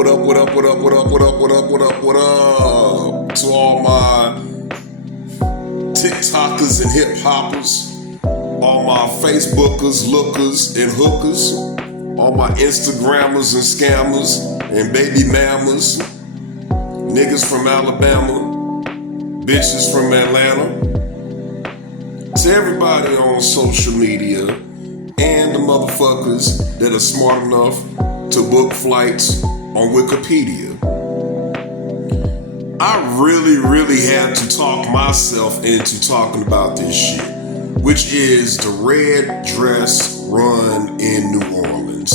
what up, what up, what up, what up, what up, what up, what up, what up? To all my TikTokers and hip hoppers, all my Facebookers, lookers, and hookers, all my Instagrammers and scammers and baby mamas, niggas from Alabama, bitches from Atlanta, to everybody on social media and the motherfuckers that are smart enough to book flights on Wikipedia. I really had to talk myself into talking about this shit, which is the Red Dress Run in New Orleans.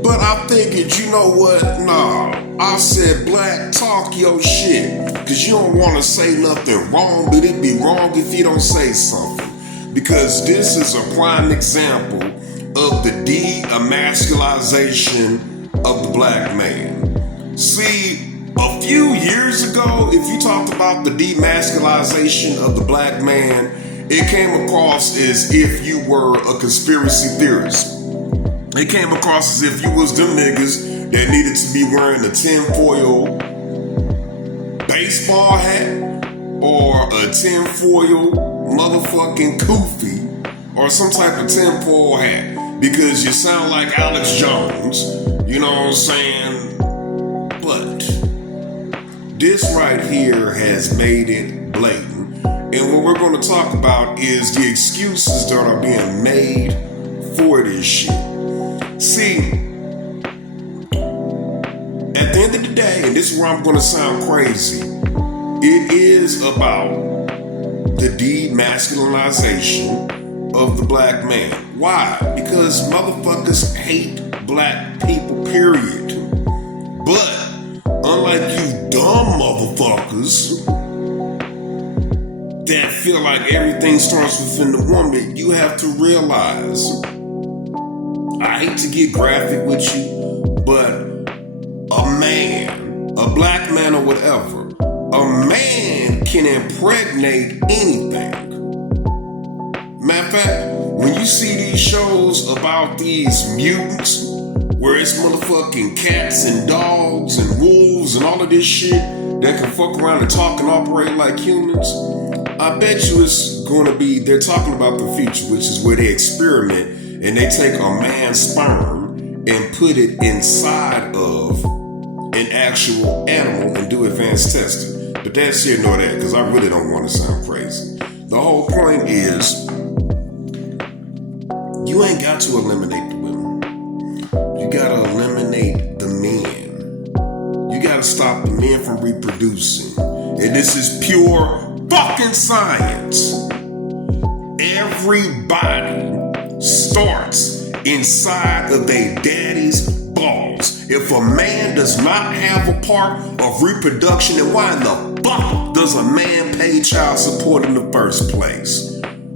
But I figured, you know what? Nah, I said, Black, talk your shit, cause you don't want to say nothing wrong, but it'd be wrong if you don't say something. Because this is a prime example of the de-emasculization of the black man. See, a few years ago, if you talked about the demasculization of the black man, it came across as if you were a conspiracy theorist. It came across as if you was them niggas that needed to be wearing a tinfoil baseball hat or a tinfoil motherfucking kufi or some type of tinfoil hat because you sound like Alex Jones. You know what I'm saying? But this right here has made it blatant. And what we're going to talk about is the excuses that are being made for this shit. See, at the end of the day, and this is where I'm going to sound crazy, it is about the demasculinization of the black man. Why? Because motherfuckers hate black people, period. But unlike you dumb motherfuckers that feel like everything starts within the woman, you have to realize, I hate to get graphic with you, but a man, a black man or whatever, a man can impregnate anything. Matter of fact, when you see these shows about these mutants, where it's motherfucking cats and dogs and wolves and all of this shit that can fuck around and talk and operate like humans, I bet you it's gonna be, they're talking about the future, which is where they experiment and they take a man's sperm and put it inside of an actual animal and do advanced testing. But that's here nor there, because I really don't want to sound crazy. The whole point is, you ain't got to eliminate the women. You gotta eliminate the men. You gotta stop the men from reproducing. And this is pure fucking science. Everybody starts inside of their daddy's balls. If a man does not have a part of reproduction, then why in the fuck does a man pay child support in the first place?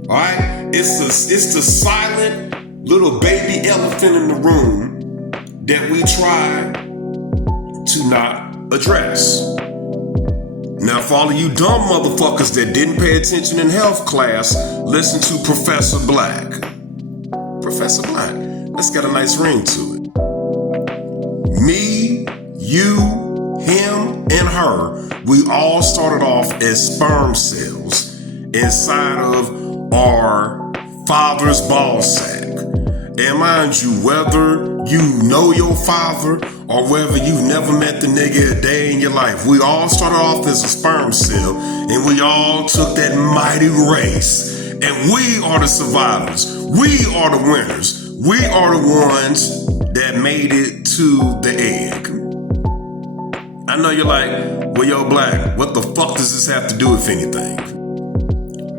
Alright? It's the silent little baby elephant in the room that we try to not address. Now, for all of you dumb motherfuckers that didn't pay attention in health class, listen to Professor Black. Professor Black. That's got a nice ring to it. Me, you, him, and her, we all started off as sperm cells inside of our father's ball sack. And mind you, whether you know your father or whether you've never met the nigga a day in your life, we all started off as a sperm cell and we all took that mighty race. And we are the survivors. We are the winners. We are the ones that made it to the egg. I know you're like, well, yo, Black, what the fuck does this have to do with anything?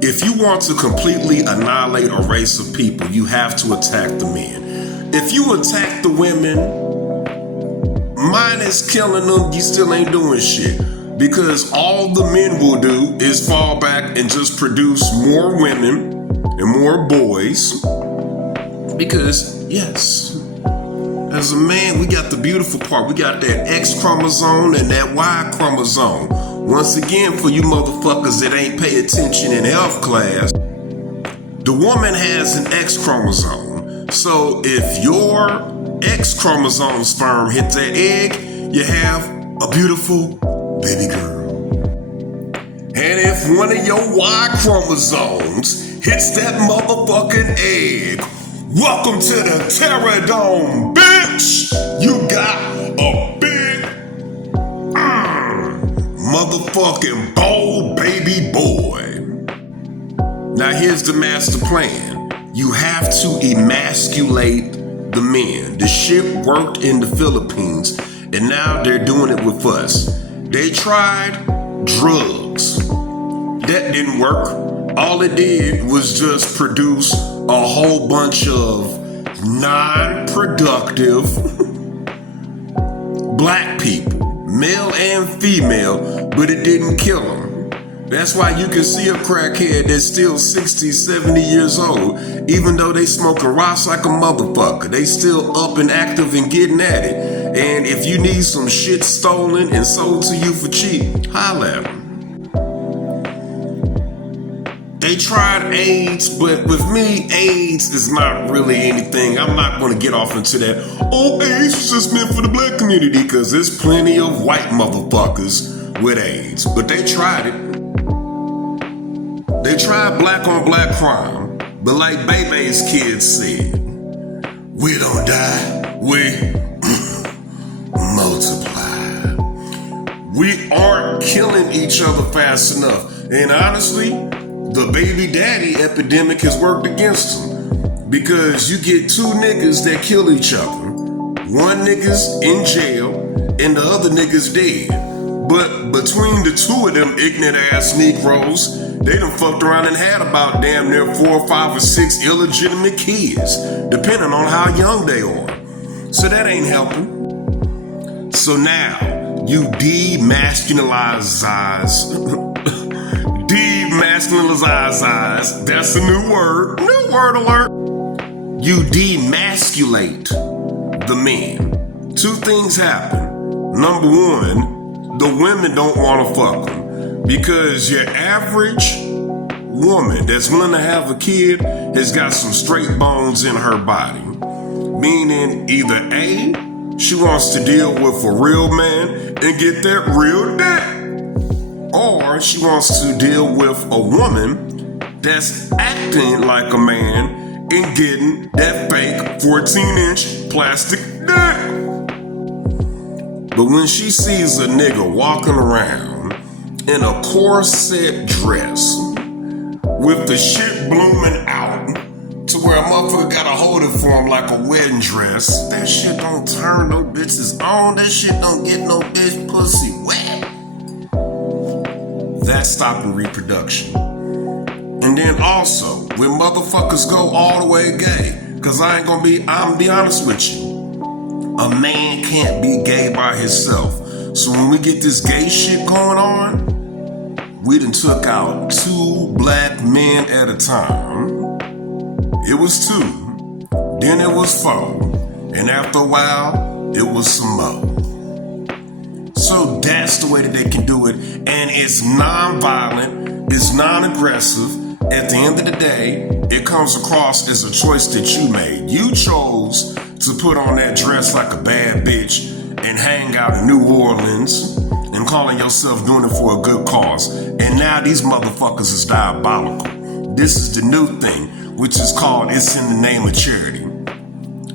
If you want to completely annihilate a race of people, you have to attack the men. If you attack the women, minus killing them, you still ain't doing shit. Because all the men will do is fall back and just produce more women and more boys. Because, yes, as a man, we got the beautiful part. We got that X chromosome and that Y chromosome. Once again, for you motherfuckers that ain't pay attention in health class, the woman has an X chromosome. So if your X chromosome sperm hit that egg, you have a beautiful baby girl. And if one of your Y chromosomes hits that motherfucking egg, welcome to the Terror Dome, bitch! You got a big motherfucking bold baby boy. Now here's the master plan. You have to emasculate the men. The shit worked in the Philippines, and now they're doing it with us. They tried drugs. That didn't work. All it did was just produce a whole bunch of non-productive black people, male and female, but it didn't kill them. That's why you can see a crackhead that's still 60, 70 years old, even though they smoking rocks like a motherfucker. They still up and active and getting at it. And if you need some shit stolen and sold to you for cheap, holla at them. They tried AIDS, but with me, AIDS is not really anything. I'm not going to get off into that, oh, AIDS is just meant for the black community, because there's plenty of white motherfuckers with AIDS. But they tried it. They tried black on black crime, but like Bebe's kids said, we don't die, we multiply. We aren't killing each other fast enough. And honestly, the baby daddy epidemic has worked against them, because you get two niggas that kill each other. One nigga's in jail and the other nigga's dead. But between the two of them ignorant ass Negroes, they done fucked around and had about damn near 4, 5, or 6 illegitimate kids, depending on how young they are. So that ain't helping. So now, you demasculinize, that's a new word alert. You demasculate the men. Two things happen. Number one, the women don't want to fuck them. Because your average woman that's willing to have a kid has got some straight bones in her body. Meaning either A, she wants to deal with a real man and get that real dick, or she wants to deal with a woman that's acting like a man and getting that fake 14-inch plastic dick. But when she sees a nigga walking around in a corset dress with the shit blooming out to where a motherfucker gotta hold it for him like a wedding dress, that shit don't turn no bitches on. That shit don't get no bitch pussy wet. That's stopping reproduction. And then also, when motherfuckers go all the way gay, cause I'm gonna be honest with you, a man can't be gay by himself. So when we get this gay shit going on, we done took out 2 black men at a time. It was 2, then it was 4, and after a while, it was some more. So that's the way that they can do it, and it's non-violent, it's non-aggressive. At the end of the day, it comes across as a choice that you made. You chose to put on that dress like a bad bitch and hang out in New Orleans and calling yourself doing it for a good cause. And now these motherfuckers is diabolical. This is the new thing, which is called It's in the Name of Charity.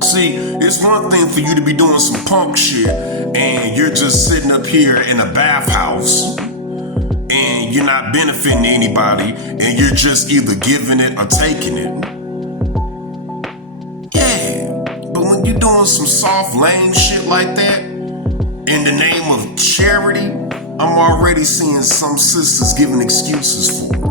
See, it's one thing for you to be doing some punk shit and you're just sitting up here in a bathhouse and you're not benefiting anybody and you're just either giving it or taking it. Yeah, but when you're doing some soft, lame shit like that, in the name of charity, I'm already seeing some sisters giving excuses for it.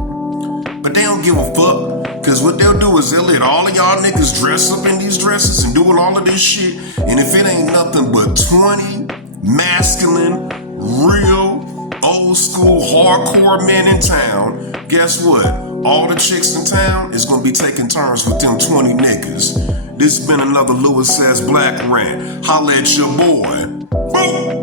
But they don't give a fuck, because what they'll do is they'll let all of y'all niggas dress up in these dresses and doing all of this shit, and if it ain't nothing but 20 masculine, real, old school, hardcore men in town, guess what? All the chicks in town is gonna be taking turns with them 20 niggas. This has been another Lewis Says Black Rant. Holla at your boy. Boom!